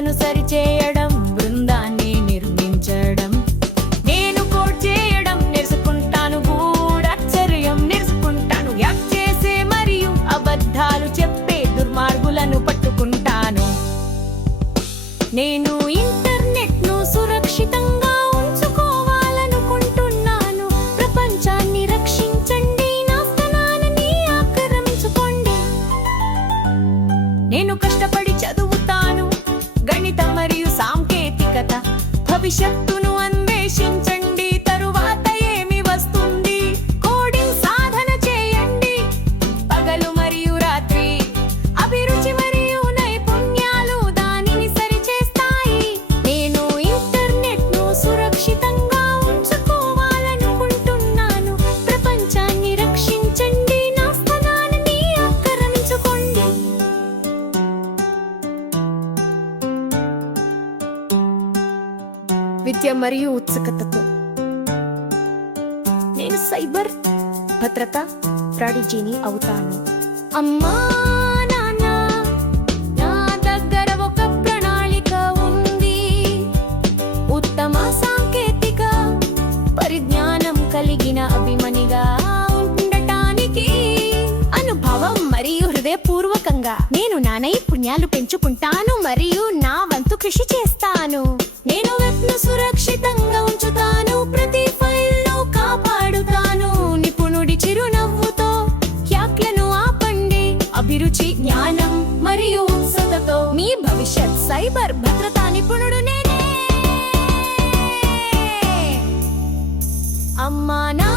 తప్పులను సరిచేయడం, బృందాన్ని నిర్మించడం. నేను కోడ్ చేయడం నేర్చుకుంటాను, గూఢాచర్యం నేర్చుకుంటాను. హ్యాక్ చేసే మరియు అబద్ధాలు చెప్పే దుర్మార్గులను పట్టుకుంటాను. నేను ఇంటర్నెట్ను సురక్షితంగా ఉంచుకోవాలనుకుంటున్నాను. ప్రపంచాన్ని రక్షించండి, నా స్థానాన్ని ఆక్రమించుకోండి. నేను కష్టపడి చదువుతాను, గణిత మరియు సాంకేతికత. భవిష్యత్తును అన్వేషించండి, తరువాత ఏమి వస్తుంది? కోడింగ్ సాధన చేయండి, పగలు మరియు రాత్రి. అభిరుచి మరియు నైపుణ్యాలు దానిని సరిచేస్తాయి. నేను ఇంటర్నెట్ను సురక్షితంగా ఉంచుకోవాలనుకుంటున్నాను. ప్రపంచాన్ని రక్షించండి, నా స్థానాన్ని ఆక్రమించుకోండి. విద్య మరియు ఉత్సుకతతో నేను సైబర్ భద్రత ప్రాడిజీని అవుతాను. అమ్మా నాన్న, నా దగ్గర ఒక ప్రణాళిక ఉంది. ఉత్తమ సాంకేతిక పరిజ్ఞానం కలిగిన అభిమనిగా ఉండటానికి అనుభవం మరియు హృదయపూర్వకంగా నేను నా నైపుణ్యాలు పెంచుకుంటాను మరియు నా వంతు కృషి చేస్తాను. నేను వెబ్ను సురక్షితంగా ఉంచుతాను, ప్రతి ఫైల్ను కాపాడుతాను. నిపుణుడి చిరునవ్వుతో హ్యాక్లను ఆపండి. అభిరుచి, జ్ఞానం మరియు ఉత్సుకతతో మీ భవిష్యత్ సైబర్ భద్రతా నిపుణుడు నేనే. అమ్మా నా